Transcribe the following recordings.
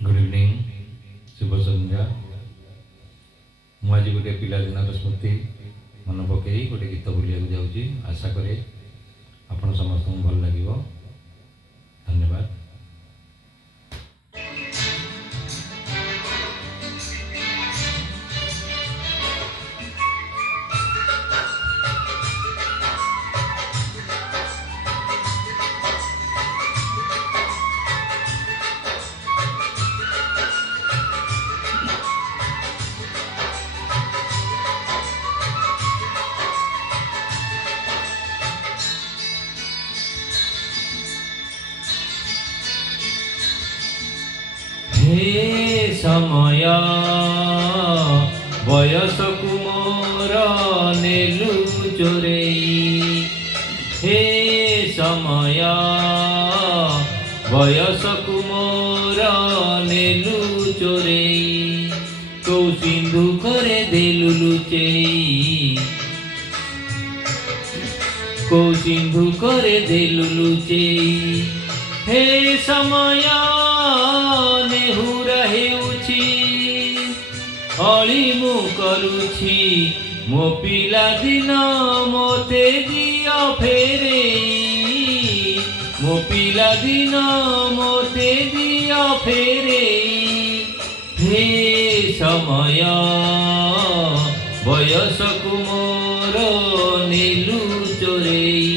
Good evening शुभ संध्या। ମୁଁ ଆଜି ଗୋଟିଏ ପିଲାଦିନର ସ୍ମୃତି ମନେ ପକାଇ ଗୋଟିଏ ଗୀତ ବୋଲିବାକୁ ଯାଉଛି। ଆଶା କରେ ଆପଣ ସମସ୍ତଙ୍କୁ ଭଲ ଲାଗିବ। ଧନ୍ୟବାଦ। हे समय बयसकु मोर नेलु चोरेई। हे समय बयसकु मोर नेलु चोरेई। तो सिंधु करे देलु लुचेई। को सिंधु करे देलु लुचेई। हे समय नेहुरा हेउछि अळी मु करुछि। मो पिला दिन मोते दियो फेरेई। मो पिला दिन मोते दियो फेरेई। हे समय बयसकु मोर नेलु चोरेई।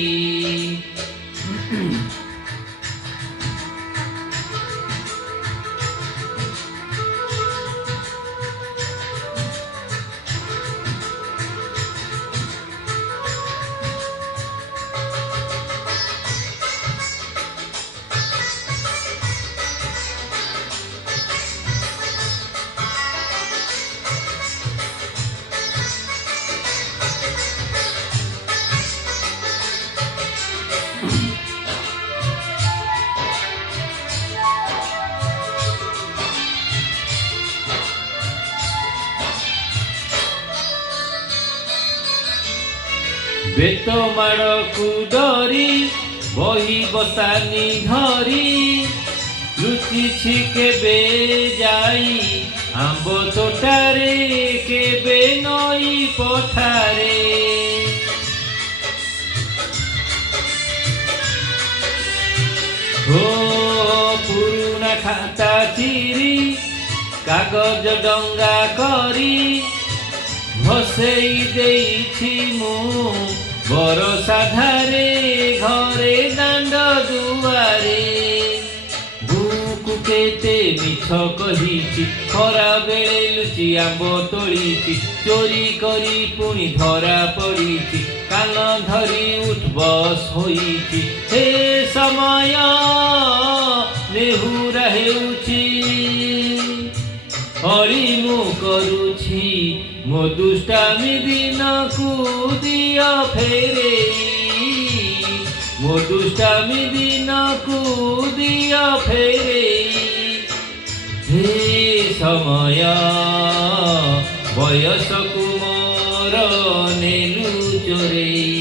बेत माड़कू डरी बही बसानी धरी लुचिछि केबे जाई। आंब तोटारे केबे नई पठारे। हो पुरुना खाता चिरी कागज डंगा करी भसेई देइछि मु बरसा धारे। घरे दांड दुआरे बुकु केते मिछ कहिछि। खरा बेले लुचि आंब तोलिछि। चोरी करी पुणी धरा पड़िछि। कान धरी उठ बस होइछि। हे समय नेहुरा हेउछि अळी मु करुछि। मो दुष्टामी दिन को दियो फेरेई। मो दुष्टामी दिन को दियो फेरेई। हे समय बयसकु मोर नेलु चोरेई।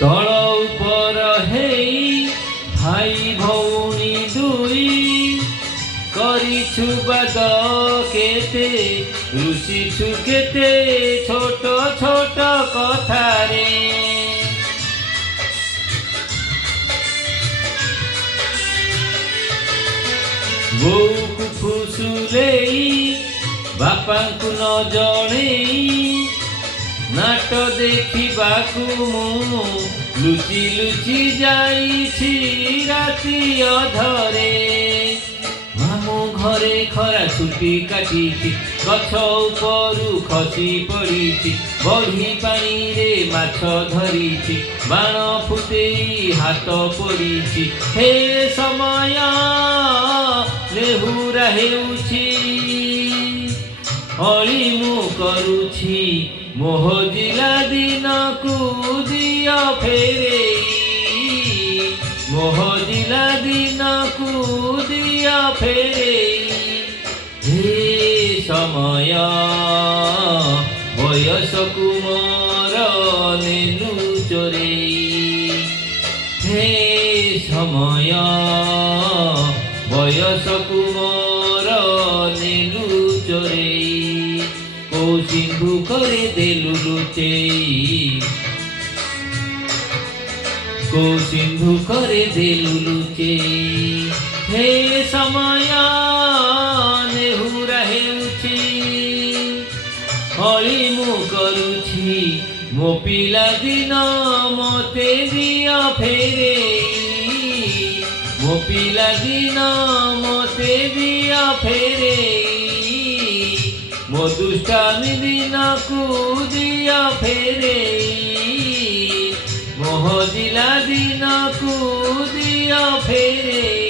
तल उपर हेई भाई भौनी दुई करिछु बाद केते रुषिछु केते छोट छोट कथारे। बोउकु फुसुलेई बापांकु न जणेई। नाट देखिबाकु मु लुचि लुचि जाइछि राति अधरे। मामु ଘରେ ଖରା ଛୁଟି କାଟିଛି, ଗଛ ଉପରୁ ଖସି ପଡ଼ିଛି, ବଢ଼ି ପାଣିରେ ମାଛ ଧରିଛି, ବାଣ ଫୁଟେଇ ହାତ ପଡ଼ିଛି। ହେ ସମୟ ନେହୁରା ହେଉଛି, ଅଳି ମୁଁ କରୁଛି, ମୋହଜିଲା ଦିନକୁ ଦିଅ ଫେରେଇ, ମୋହଜିଲା ଦିନକୁ ଦିଅ ଫେରେଇ। ହେ ସମୟ ବୟସକୁ ମୋର ନେଲୁ ଚୋରେଇ, ହେ ସମୟ ବୟସକୁ ମୋର ନେଲୁ ଚୋରେଇ। କୋଉ ସିନ୍ଧୁ করে ଦେଲୁ ଲୁଚେଇ, କୋଉ ସିନ୍ଧୁ করে ଦେଲୁ ଲୁଚେଇ। ହେ ସମୟ ନେହୁରା ହେଉଛି, ଅଳି ମୁଁ କରୁଛି, ମୋ ପିଲାଦିନ ମୋତେ ଦିଅ ଫେରେଇ, ମୋ ପିଲାଦିନ ମୋତେ ଦିଅ ଫେରେଇ, ମୋ ଦୁଷ୍ଟାମି ଦିନକୁ ଦିଅ ଫେରେଇ, ମୋହଜିଲା ଦିନକୁ ଦିଅ ଫେରେଇ।